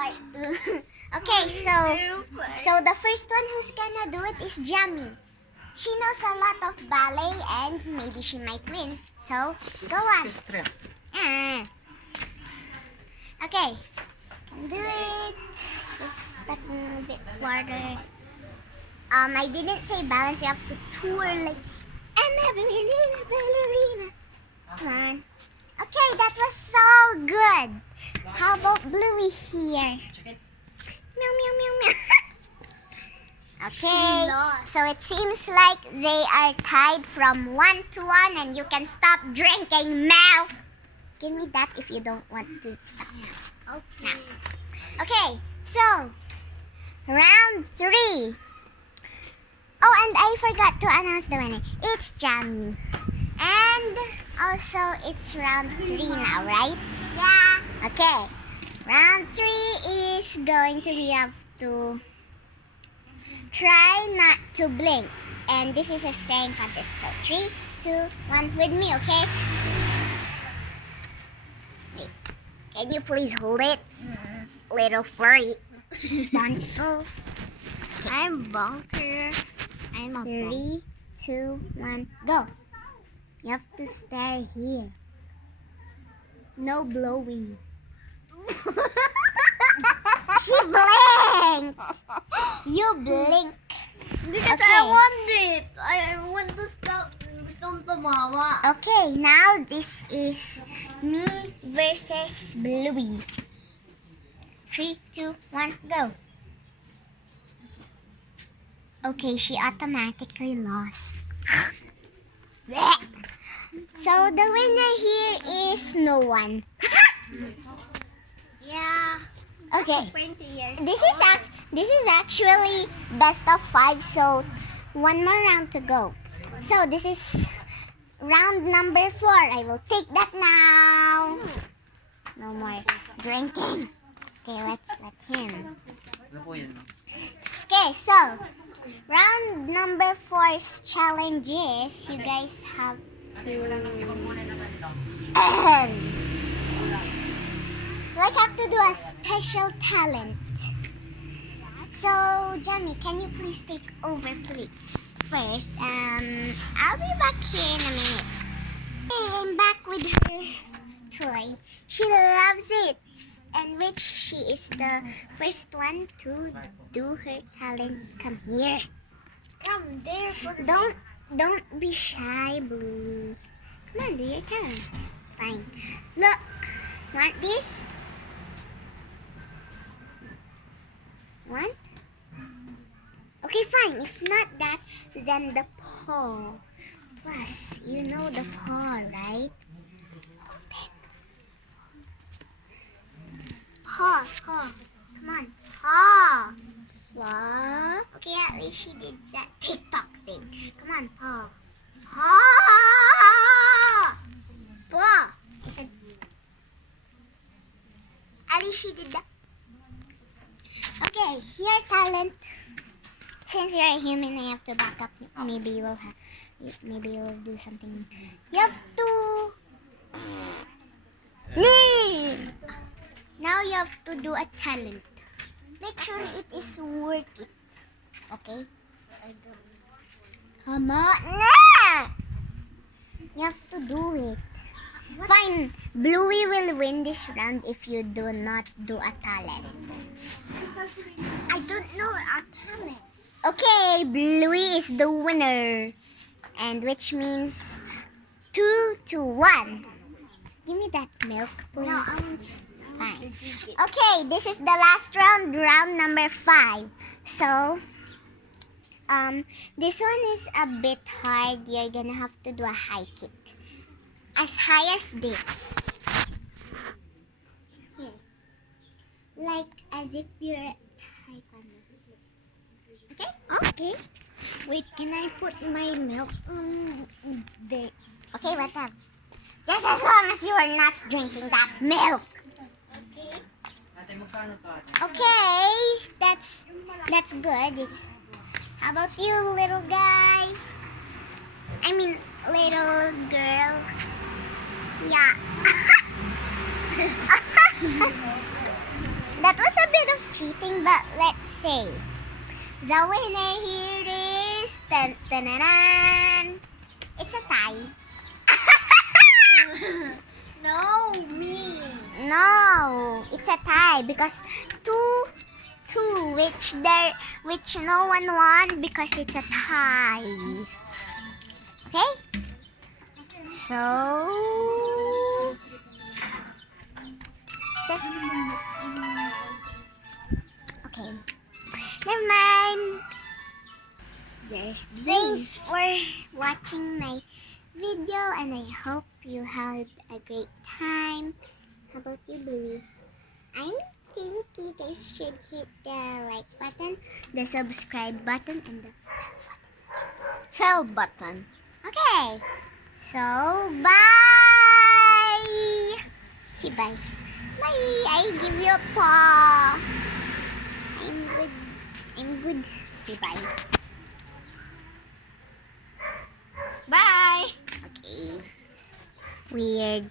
part 2. Okay, so the first one who's gonna do it is Jamie. She knows a lot of ballet and maybe she might win. So, go on. Okay, can do it. Just step in a bit water. I didn't say balance. You have to tour like I'm a ballerina. Come on. Okay, that was so good. How about Bluey here? Meow, meow, meow, meow. Okay, so it seems like they are tied from 1 to 1 and you can stop drinking now. Give me that if you don't want to stop. Okay. Now. Okay, so round 3. Oh, and I forgot to announce the winner. It's Jamie. And also it's round 3 now, right? Yeah. Okay. Round 3 is going to be have to try not to blink. And this is a staring contest. So 3, 2, 1 with me, okay? Wait. Can you please hold it? Little furry monster. I'm bunker. I'm a 3, 2, 1, go. You have to stare here. No blowing. She blinked. You blink. Because Okay. I want it. I want to stop. Don't tumawa. Okay, now this is me versus Bluey. 3, 2, 1, go. Okay, she automatically lost. So the winner here is no one. Yeah. Okay. 20 years. This is actually best of 5, so 1 more round to go. So this is round number 4. I will take that now. No more drinking. Okay, let's let him. Okay, so round number 4's challenge is you guys have to have to do a special talent. So, Jamie, can you please take over, please? First, I'll be back here in a minute. Okay, I'm back with her toy. She loves it. And which she is the first one to do her talent. Come here. Come there for Don't be shy, Bluey. Come on, do your talent. Fine. Look, want this? Want? Okay, fine. If not that, then the paw. Plus, you know the paw, right? Hold it. Paw. Come on, paw. Paw. Okay, at least she did that TikTok thing. Come on, paw. Paw. Paw. I said, at least she did that. Okay, your talent. Since you're a human, I have to back up. Maybe you will do something. You have to leave. Now you have to do a talent. Make sure it is worth it. Okay? Come on. Nah! You have to do it. Fine. Bluey will win this round if you do not do a talent. I don't know a talent. Okay, Bluey is the winner. And which means 2 to 1. Give me that milk, please. No, I want Fine. Okay, this is the last round, round number 5. So, this one is a bit hard. You're gonna have to do a high kick. As high as this. Here. Like as if you're a taekwondo. Okay? Okay. Wait, can I put my milk on the... Okay, whatever. Just as long as you are not drinking that milk. Okay. Okay, that's good. How about you, little guy? I mean, little girl. Yeah. That was a bit of cheating, but let's say the winner here is dun, dun, dun, dun. It's a tie. No, me. No, it's a tie because two, which no one won because it's a tie. Okay, so just okay. Never mind. Thanks for watching my video, and I hope you had a great time. How about you, Bluey? I think you guys should hit the like button, the subscribe button, and the Fell button. okay. So bye. Say bye. Bye. I give you a paw. I'm good. I'm good. Say bye. Bye. Okay. Weird.